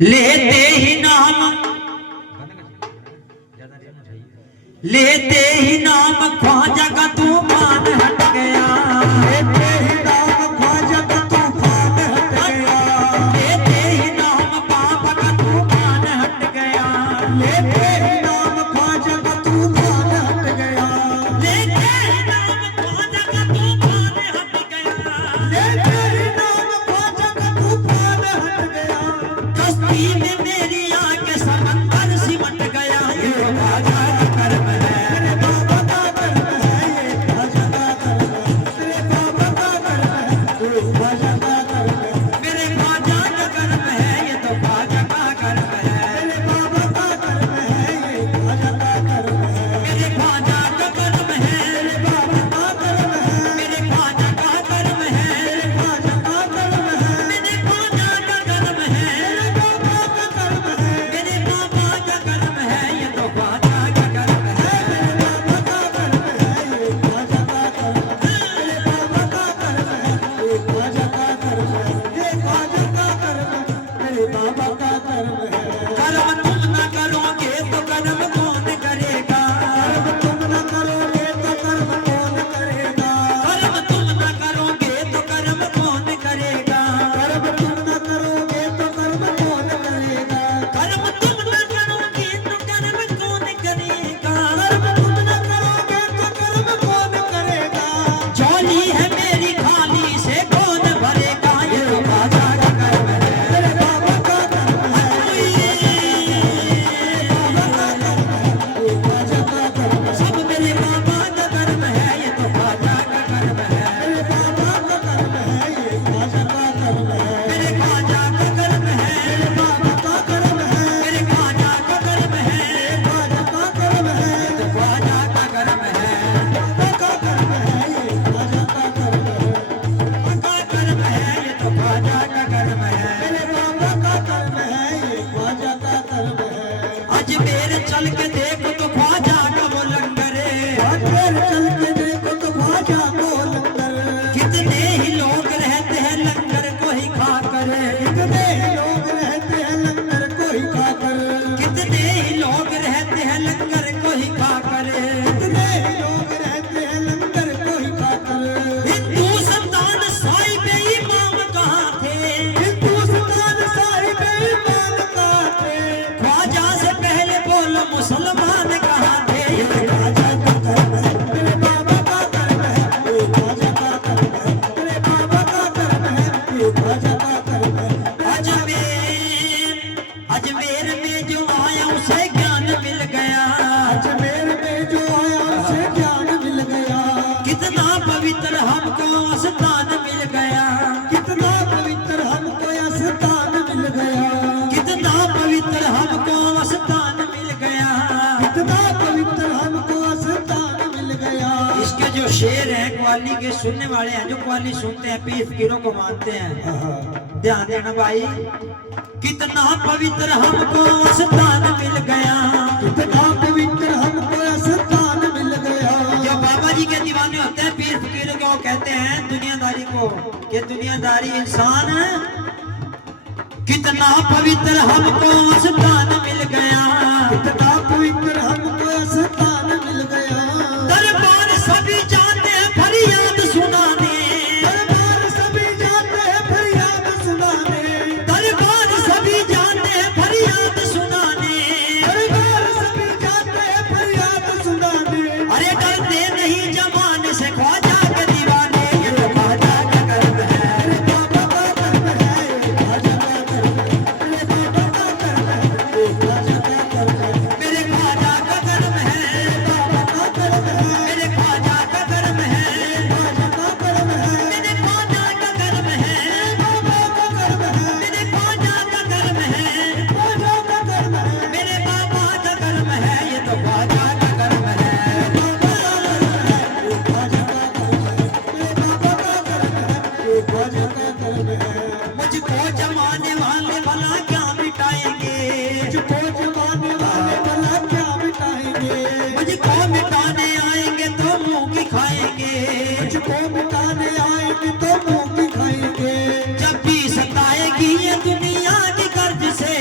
लेते ही नाम, लेते ही नाम ख्वाजा का तूफान हट गया, लेते ही नाम ख्वाजा का तूफान हट गया, लेते ही नाम बाबा का तूफान हट गया, लेते ही नाम ख्वाजा का तूफान हट गया, लेते ही नाम ख्वाजा का तूफान हट गया, लेते ही नाम ख्वाजा का तूफान हट गया। कश्ती में मेरी आंखें समंदर सिमट गया, ये ख्वाजा का कर्म है, तेरे बाबा का कर्म है, ये ख्वाजा का कर्म है, तेरे बाबा का कर्म है, ये ख्वाजा का कर्म है, मेरे ख्वाजा का कर्म है, ये तो ख्वाजा का कर्म है, तेरे बाबा का कर्म है, ये ख्वाजा का कर्म है, मेरे ख्वाजा का कर्म है, तेरे बाबा का कर्म है, मेरे ख्वाजा का कर्म है, तेरे ख्वाजा का कर्म है, मेरे ख्वाजा का कर्म है, तेरे बाबा का कर्म है, मेरे बाबा का कर्म है, ये तो ख्वाजा का कर्म है, तेरे बाबा का कर्म है, ये ख्वाजा का कर्म है, तेरे बाबा का कर्म है, ये ख्वाजा का कर्म है, ये ख्वाजा का कर्म है, तेरे बाबा का कर्म है। कर्म तुम न करोगे तो कर्म कौन करेगा, कर्म तुम न करोगे तो कर्म कौन करेगा, कर्म तुम न करोगे तो कर्म कौन करेगा, कर्म तुम न करोगे तो कर्म कौन करेगा, कर्म तुम न करोगे तो कर्म कौन करेगा, कर्म तुम न करोगे तो कर्म कौन करेगा। झोली है मेरी खाली से कौन भरेगा, ये तो ख्वाजा का कर्म है, तेरे बाबा का कर्म है, ये ख्वाजा का कर्म है, सब मेरे बाबा का कर्म है, ये तो ख्वाजा का कर्म है, तेरे बाबा का कर्म है, ये ख्वाजा का कर्म है, मेरे ख्वाजा का कर्म है, तेरे बाबा का कर्म है, मेरे ख्वाजा का कर्म है, ख्वाजा का कर्म है, तो ख्वाजा का कर्म है, बाबा का कर्म है, ये ख्वाजा का कर्म है, का कर्म है, ये तो ख्वाजा का कर्म है, तेरे बाबा का कर्म है, ये ख्वाजा का कर्म है। अजमेर चल के देखो तो ख्वाजा का वो लंगर, अजमेर चल के देखो तो ख्वाजा को लंगर, कितने ही लोग रहते हैं लंगर को ही खाकर, कितने ही लोग रहते हैं लंगर को ही खाकर, कितने ही लोग रहते हैं लंगर को ही खाकर, कितने ही लोग रहते हैं लंगर को ही खाकर। हिंदुस्तान साई बेईमान कहाँ थे, हिंदुस्तान साहिब ईमान का थे, ख्वाजा से पहले बोलो मुसलमान कहाँ थे, ये ख्वाजा का कर्म है, तेरे बाबा का कर्म है, ये ख्वाजा का कर्म है, तेरे बाबा का कर्म है, ये ख्वाजा का कर्म है। अजमेर, अजमेर में जो आया उसे ज्ञान मिल गया, अजमेर में जो आया उसे ज्ञान मिल गया, कितना पवित्र हमको स्थान मिल गया, कितना पवित्र हमको स्थान मिल गया, कितना पवित्र हमको स्थान मिल गया। कितना पवित्र हमको स्थान मिल गया। इसके जो शेर हैं कव्वाली के सुनने वाले हैं, जो कव्वाली सुनते हैं पीर फकीरों को मानते हैं, ध्यान देना भाई, कितना पवित्र हमको स्थान मिल गया, कितना पवित्र हमको स्थान मिल गया। जो बाबा जी के दीवाने होते हैं पीर फकीरों को, वो कहते हैं दुनियादारी को कि दुनियादारी इंसान है, कितना पवित्र हमको स्थान मिल गया, कितना पवित्र हमको स्थान मिल गया। दरबार सभी जाते हैं फरियाद सुनाने, दरबार सभी जाते हैं फरियाद सुनाने, दरबार सभी जाते हैं फरियाद सुनाने, दरबार सभी जाते हैं फरियाद सुनाने। अरे डरते नहीं जमाने से ख्वाजा के दीवाने, ये तो ख्वाजा का कर्म है, तेरे बाबा का कर्म है, ये ख्वाजा का कर्म है, तेरे बाबा का कर्म है, ये ख्वाजा का कर्म है, मेरे ख्वाजा का कर्म है, बाबा का कर्म है, मेरे ख्वाजा का कर्म है, ख्वाजा का कर्म है, मेरे ख्वाजा का कर्म है, बाबा का कर्म है, मेरे ख्वाजा का कर्म है, ख्वाजा का कर्म है, मेरे बाबा का कर्म है, ये तो ख्वाजा का कर्म है, बाबा का कर्म है, ये ख्वाजा का कर्म है, तेरे बाबा का कर्म है, ये ख्वाजा का कर्म है। मुझको जमाने वाले भला क्या मिटाएंगे, मुझको जमाने वाले भला क्या मिटाएंगे, मुझको मिटाने आएंगे तो मुंह की खाएंगे, मुझको मिटाने आएंगे तो मुंह की खाएंगे। जब भी सताएगी ये दुनिया की कर्ज से,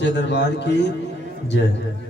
सच्चे दरबार की जय।